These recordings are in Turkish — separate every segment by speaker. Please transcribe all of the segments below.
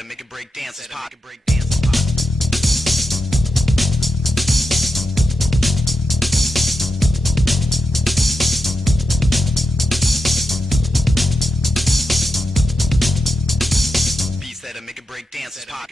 Speaker 1: that make a break dance is pop. break dance pop. Beats that'll make a break dance pop.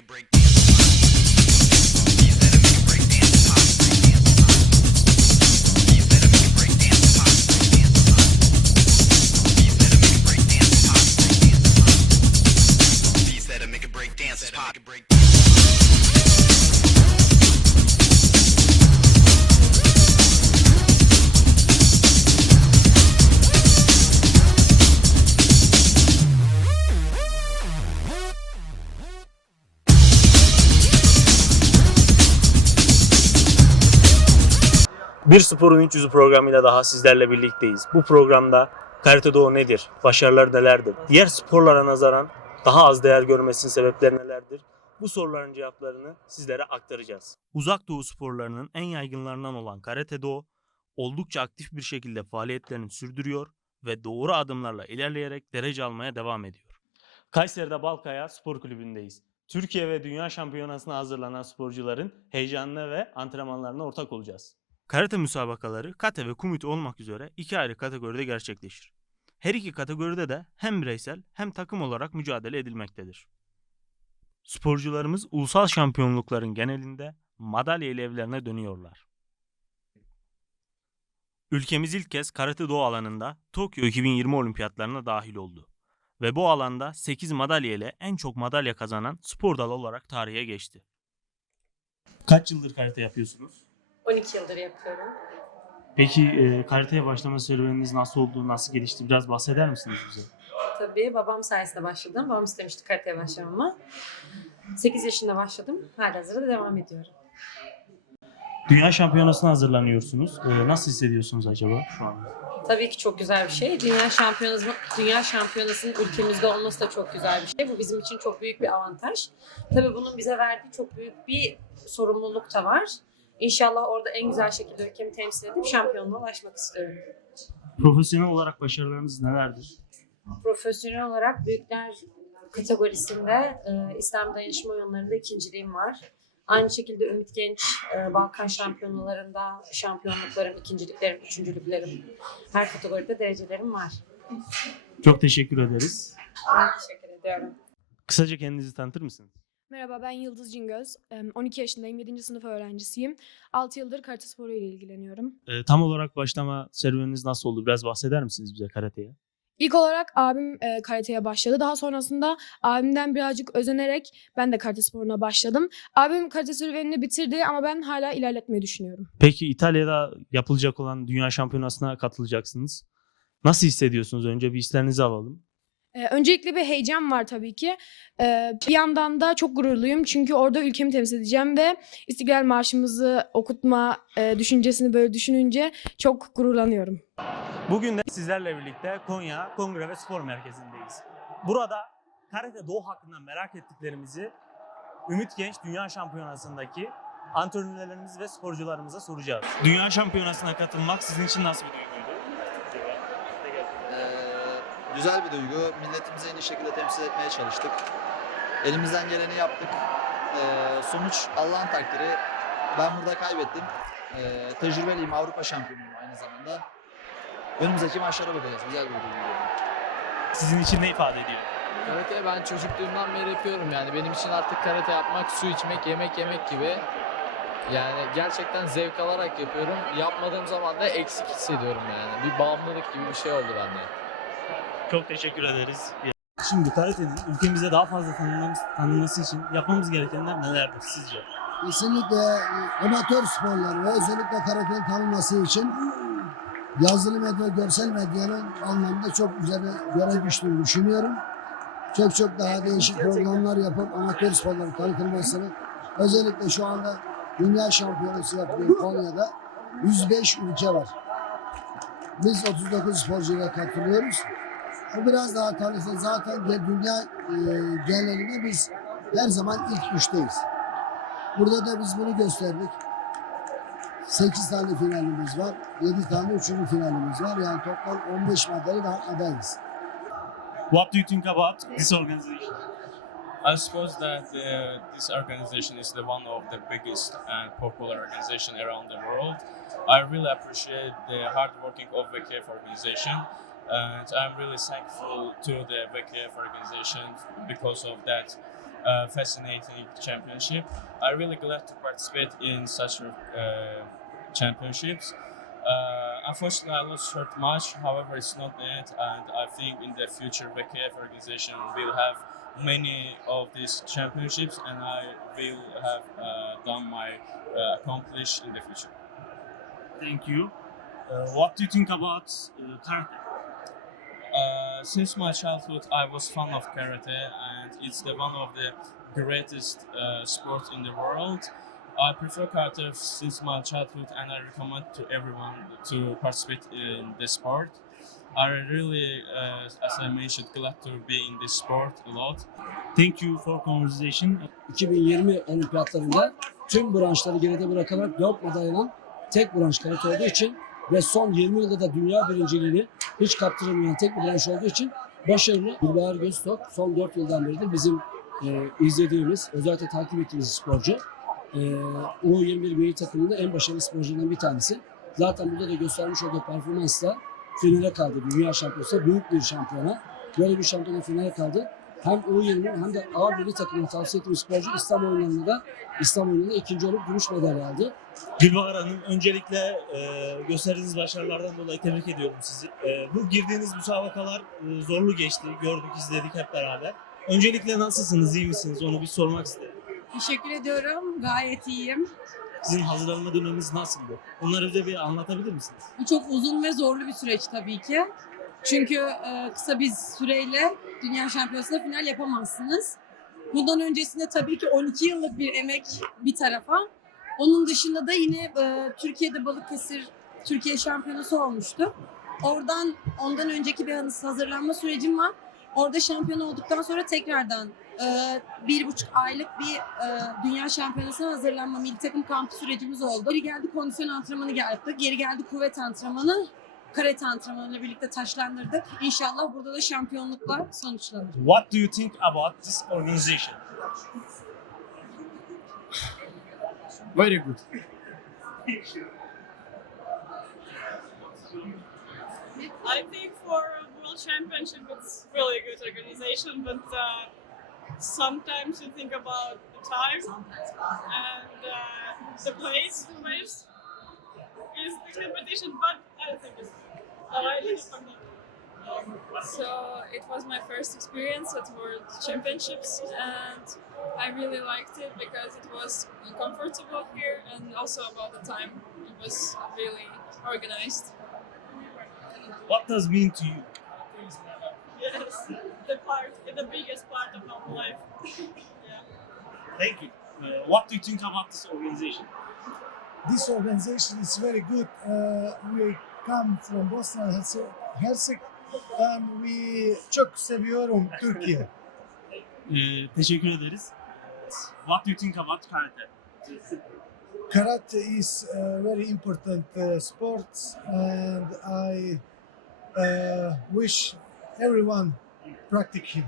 Speaker 2: Bir Sporun 300'ü programıyla daha sizlerle birlikteyiz. Bu programda Karate Do nedir? Başarılar nelerdir? Diğer sporlara nazaran daha az değer görmesinin sebepleri nelerdir? Bu soruların cevaplarını sizlere aktaracağız. Uzak Doğu sporlarının en yaygınlarından olan Karate Do oldukça aktif bir şekilde faaliyetlerini sürdürüyor ve doğru adımlarla ilerleyerek derece almaya devam ediyor. Kayseri'de Balkaya Spor Kulübü'ndeyiz. Türkiye ve Dünya Şampiyonası'na hazırlanan sporcuların heyecanına ve antrenmanlarına ortak olacağız. Karate müsabakaları kate ve kumite olmak üzere iki ayrı kategoride gerçekleşir. Her iki kategoride de hem bireysel hem takım olarak mücadele edilmektedir. Sporcularımız ulusal şampiyonlukların genelinde madalya ile evlerine dönüyorlar. Ülkemiz ilk kez Karate Do alanında Tokyo 2020 olimpiyatlarına dahil oldu. Ve bu alanda 8 madalya ile en çok madalya kazanan spor dalı olarak tarihe geçti. Kaç yıldır karate yapıyorsunuz?
Speaker 3: 12 yıldır yapıyorum.
Speaker 2: Peki e, karateye başlama serüveniniz nasıl oldu, nasıl gelişti? Biraz bahseder misiniz bize?
Speaker 3: Tabii babam sayesinde başladım. Babam istemişti karateye başlamamı. 8 yaşında başladım. Halihazırda devam ediyorum.
Speaker 2: Dünya şampiyonasına hazırlanıyorsunuz. E, nasıl hissediyorsunuz acaba şu anda?
Speaker 3: Tabii ki çok güzel bir şey. Dünya şampiyonası, dünya şampiyonasının ülkemizde olması da çok güzel bir şey. Bu bizim için çok büyük bir avantaj. Tabii bunun bize verdiği çok büyük bir sorumluluk da var. İnşallah orada en güzel şekilde ülkemi temsil edip şampiyonluğa ulaşmak istiyorum.
Speaker 2: Profesyonel olarak başarılarınız nelerdir?
Speaker 3: Profesyonel olarak büyükler kategorisinde e, İslam dayanışma oyunlarında ikinciliğim var. Aynı şekilde Ümit Genç e, Balkan şampiyonalarında şampiyonluklarım, ikinciliklerim, üçüncülüklerim, her kategoride derecelerim var.
Speaker 2: Çok teşekkür ederiz.
Speaker 3: Ben teşekkür ediyorum.
Speaker 2: Kısaca kendinizi tanıtır mısınız?
Speaker 4: Merhaba ben Yıldız Cingöz. Em, 12 yaşındayım, 7. sınıf öğrencisiyim. 6 yıldır karate sporu ile ilgileniyorum.
Speaker 2: E, tam olarak başlama serüveniniz nasıl oldu? Biraz bahseder misiniz bize karateye?
Speaker 4: İlk olarak abim e, karateye başladı. Daha sonrasında abimden birazcık özenerek ben de karate sporuna başladım. Abim karate serüvenini bitirdi ama ben hala ilerletmeyi düşünüyorum.
Speaker 2: Peki İtalya'da yapılacak olan dünya şampiyonasına katılacaksınız. Nasıl hissediyorsunuz? Önce bir hislerinizi alalım.
Speaker 4: Öncelikle bir heyecan var tabii ki. Bir yandan da çok gururluyum çünkü orada ülkemi temsil edeceğim ve İstiklal Marşımızı okutma düşüncesini böyle düşününce çok gururlanıyorum.
Speaker 2: Bugün de sizlerle birlikte Konya Kongre ve Spor Merkezi'ndeyiz. Burada Karate Doğu hakkında merak ettiklerimizi Ümit Genç Dünya Şampiyonası'ndaki antrenörlerimiz ve sporcularımıza soracağız. Dünya Şampiyonası'na katılmak sizin için nasıl bir duyguydu?
Speaker 5: Güzel bir duygu. Milletimizi en iyi şekilde temsil etmeye çalıştık. Elimizden geleni yaptık. Ee, sonuç Allah'ın takdiri. Ben burada kaybettim. Ee, tecrübeliyim. Avrupa şampiyonuyum aynı zamanda. Önümüzdeki maçlara bakacağız. Güzel bir duygu.
Speaker 2: Sizin için ne ifade ediyor?
Speaker 6: Karate ben çocukluğumdan beri yapıyorum yani benim için artık karate yapmak su içmek yemek yemek gibi yani gerçekten zevk alarak yapıyorum yapmadığım zaman da eksik hissediyorum yani bir bağımlılık gibi bir şey oldu bende.
Speaker 2: Çok teşekkür ederiz. Şimdi karatenin ülkemizde daha fazla tanınması, tanınması için yapmamız gerekenler nelerdir sizce?
Speaker 7: Kesinlikle amatör sporlar ve özellikle karatenin tanınması için yazılı medya, görsel medyanın anlamda çok güzel bir görev düştüğünü düşünüyorum. Çok çok daha değişik programlar yapıp amatör sporların tanıtılmasını özellikle şu anda dünya şampiyonası yapılıyor Konya'da 105 ülke var. Biz 39 sporcuyla katılıyoruz. O biraz daha tanıtılsın. Zaten ge- dünya e, genelinde biz her zaman ilk üçteyiz. Burada da biz bunu gösterdik. 8 tane finalimiz var. 7 tane üçüncü finalimiz var. Yani toplam 15 madalya daha adayız.
Speaker 2: What do you think about this organization?
Speaker 8: I suppose that uh, this organization is the one of the biggest and popular organization around the world. I really appreciate the hard working of VKF organization, and I'm really thankful to the VKF organization because of that uh, fascinating championship. I'm really glad to participate in such uh, championships. Uh, unfortunately, I lost short match. However, it's not the end, and I think in the future, VKF organization will have many of these championships, and I will have uh, done my uh, accomplish in the future.
Speaker 2: Thank you. Uh, what do you think about uh, karate?
Speaker 8: Uh, since my childhood, I was fan of karate, and it's the one of the greatest uh, sports in the world. I prefer karate since my childhood, and I recommend to everyone to participate in the sport. I really, uh, as I mentioned, glad to be in this sport a lot.
Speaker 2: Thank you for conversation.
Speaker 9: 2020 olimpiyatlarında tüm branşları geride bırakarak 4 madalyalan tek branş karate olduğu için ve son 20 yılda da dünya birinciliğini hiç kaptıramayan tek bir branş olduğu için başarılı. Gülbahar Göztok son 4 yıldan beridir bizim e, izlediğimiz, özellikle takip ettiğimiz sporcu. E, U21 milli takımında en başarılı sporcularından bir tanesi. Zaten burada da göstermiş olduğu performansla finale kaldı. Dünya şampiyonası büyük bir şampiyona. Böyle bir şampiyona finale kaldı. Hem U20 hem de A milli takımına tavsiye ettiğimiz sporcu İslam oyunlarında da İslam oyununda ikinci olup gümüş madalya aldı.
Speaker 2: Gülbahar Hanım öncelikle e, gösterdiğiniz başarılardan dolayı tebrik ediyorum sizi. E, bu girdiğiniz müsabakalar e, zorlu geçti. Gördük, izledik hep beraber. Öncelikle nasılsınız, iyi misiniz? Onu bir sormak istedim.
Speaker 10: Teşekkür ediyorum. Gayet iyiyim.
Speaker 2: Sizin hazırlanma döneminiz nasıldı? Bunları bize bir anlatabilir misiniz?
Speaker 10: Bu çok uzun ve zorlu bir süreç tabii ki. Çünkü e, kısa bir süreyle Dünya Şampiyonası'nda final yapamazsınız. Bundan öncesinde tabii ki 12 yıllık bir emek bir tarafa. Onun dışında da yine e, Türkiye'de Balıkesir Türkiye Şampiyonası olmuştu. Oradan ondan önceki bir hazırlanma sürecim var. Orada şampiyon olduktan sonra tekrardan e, bir buçuk aylık bir e, dünya şampiyonasına hazırlanma milli takım kampı sürecimiz oldu. Geri geldi kondisyon antrenmanı yaptık. Geri geldi kuvvet antrenmanı. Karate antrenmanıyla birlikte taşlandırdık. İnşallah burada da şampiyonluklar sonuçlanır.
Speaker 2: What do you think about this organization?
Speaker 6: Very good.
Speaker 11: I think for a world championship, it's really a good organization, but uh, sometimes you think about the time and uh, the place where is the competition, but I think it's I like it for me.
Speaker 12: So it was my first experience at World Championships and I really liked it because it was comfortable here and also about the time. It was really organized.
Speaker 2: What does mean to you?
Speaker 11: Yes, the part, the biggest part of our life. yeah.
Speaker 2: Thank you. Uh, what do you think about this organization?
Speaker 13: This organization is very good. Uh, we come from Bosnia and Hersek and we çok seviyorum Türkiye.
Speaker 2: Ee, teşekkür ederiz. What do you think about karate?
Speaker 13: Karate is a very important uh, sport and I uh, wish everyone practice him.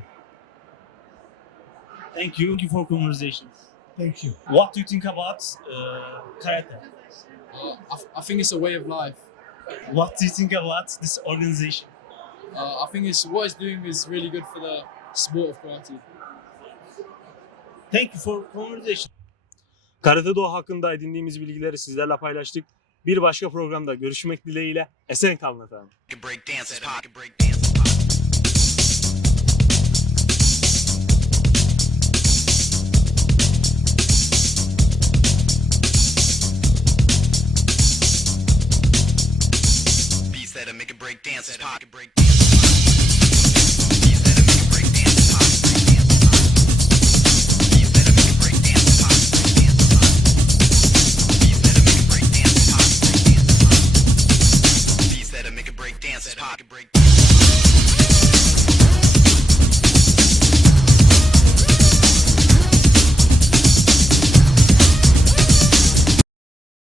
Speaker 2: Thank you. Thank you for conversations.
Speaker 13: Thank you.
Speaker 2: What do you think about uh, karate?
Speaker 6: Uh, I, I think it's a way of life.
Speaker 2: What do you think about this organization?
Speaker 6: Uh, I think it's what it's doing is really good for the sport of karate.
Speaker 2: Thank you for conversation. Karate Do hakkında edindiğimiz bilgileri sizlerle paylaştık. Bir başka programda görüşmek dileğiyle. Esen kalın efendim.